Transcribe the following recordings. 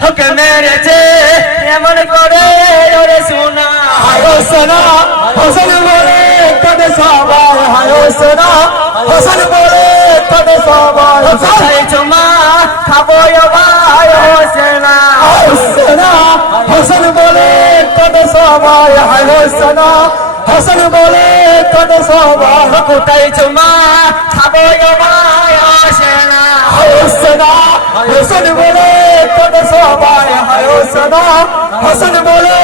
তোকে মেরেছে এমন করে ওরে সোনা হোসেনা হোসেন বলে কাঁদে সবাই হায় হোসেনা হোসেন বলে কাঁদে সবাই কোথায় চুমা খাবো ভাই হোসেনা হোসেনা হোসেন বলে কাঁদে সবাই হায় হোসেনা হোসেন বলে কাঁদে সবাই কোথায় চুমা খাবো ভাই হোসেনা হোসেনা হোসেন বলে কাঁদে সবাই হায় হোসেনা হোসেন বলে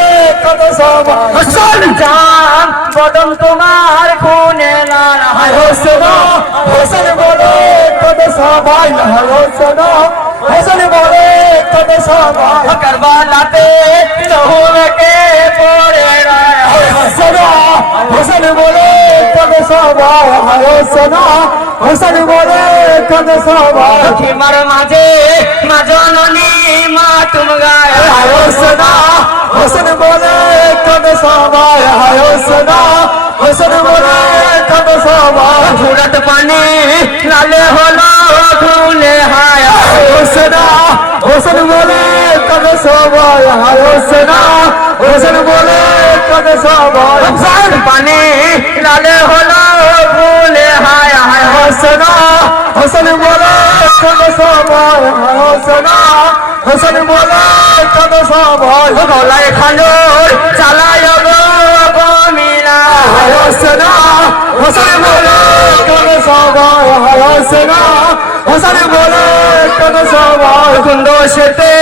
কাঁদে সবাই হোসেন জান বদন তোমার খুনে লাল হায় হোসেনা হোসেন বলে কাঁদে সবাই হায় হোসেনা হোসেন বলে কাঁদে সবাই কারবালাতে লহুকে পড়ে হায় হোসেনা হোসেন বলে কাঁদে সবাই হায় হোসেনা হোসেন বলে কাঁদে সবাই খিমার মাঝে মা জননী মা তুম গায় হায় হোসেনা হোসেন বলে কাঁদে সবাই হায় হোসেনা হোসেন বলে কাঁদে সবাই ফুরত পানি লালে হলো খুলে হায় হোসেনা হোসেন বলে কাঁদে সবাই হায় হোসেনা হোসেন বলে কাঁদে সবাই ফুরত পানি লালে হলো খুলে হায় হায় হোসেনা হোসেন বলে কাঁদে সবাই হায় হোসেনা হোসেন বলে কাঁদে সবাই গলায় খালোর চালায় গো মিলা হায় হোসেনা হোসেন বলে কাঁদে সবাই হায় হোসেনা হোসেন বলে কাঁদে সবাই কুন্দ সেতে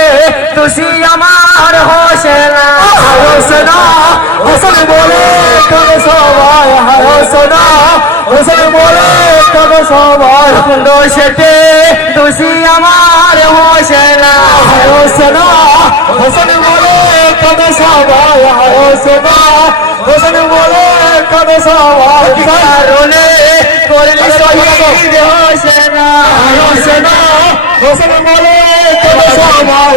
তুষি আমার হোসেনা হায় হোসেনা হোসেন বলে কাঁদে সবাই হায় হোসেনা হোসেন বলে কাঁদে সবাই কুন্দ সেতে তুষি আমার হোসেনা হায় হোসেনা হোসেন বলে কাঁদে সবাই হায় হোসেনা হোসেন বলে কাঁদে সবাই কারণে করলি শহীদ হোসেনা হোসেনা হোসেন বলে কাঁদে সবাই